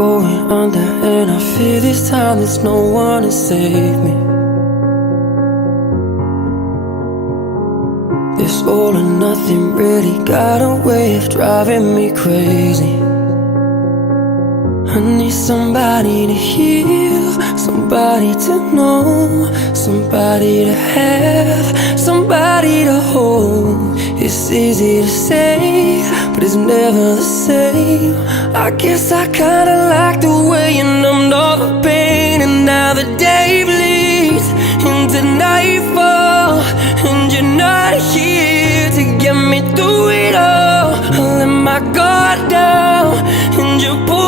going under, and I fear this time there's no one to save me. This all or nothing really got a way of driving me crazy. I need somebody to heal, somebody to know, somebody to have, somebody to hold. It's easy to say, but it's never the same. I guess I kinda like the way you numbed all the pain, and now the day bleeds into nightfall, and you're not here to get me through it all. I let my guard down, and you pulled